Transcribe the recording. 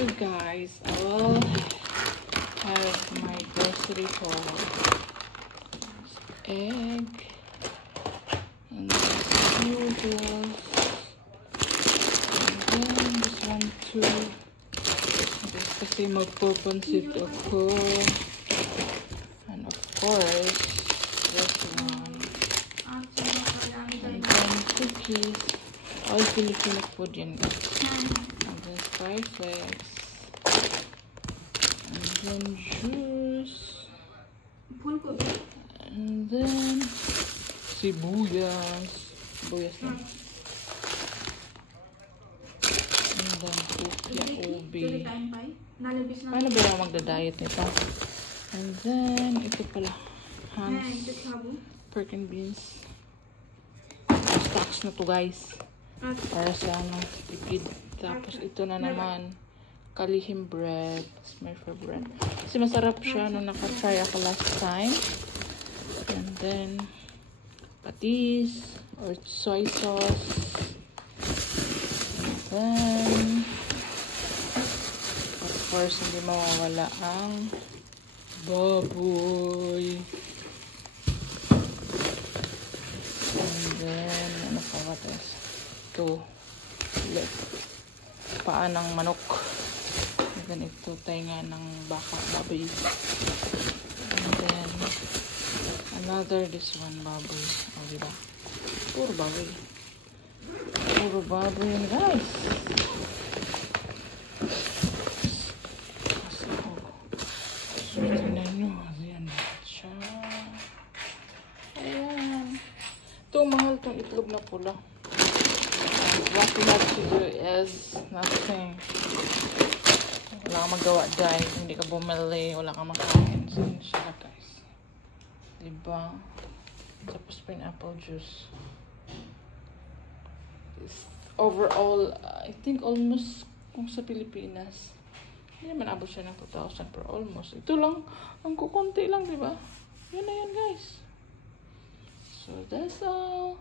So guys, I will have my grocery for egg and this noodles and then this one too. This kasi magpapansit ako. And of course, this one. And then cookies. All Filipino food yan guys. And then spices. And then juice. And then sibuyas. Sibuyas na. And then kupya ubi. Paano ba yung magda-diet nito? And then ito pala. Hans. Pork and beans. Stocks na to guys. Para sa tipid. Tapos ito na naman. Kalihim bread. Smurfer bread. Kasi masarap siya nung nakatry ako last time. And then patis or soy sauce. And then of course hindi mawawala ang baboy. And then ano pa ba ito? Ito paa ng manok. And then ito tainga ng baka, baboy. And then another this one baboy. O diba? Puro baboy. Puro baboy yun guys. So tingnan nyo. Ayan siya. Ayan. Ito mahal itong itlog na pula. What we have to do is nothing. Wala kang magawa dyan. Hindi ka bumili. Wala kang makain. So, yun siya guys. Diba? Tapos pineapple juice. Overall, I think almost kung sa Pilipinas, hindi naman abot siya ng 2,000 pero almost. Ito lang. Ang kukunti lang, diba? Yun na yan guys. So, that's all.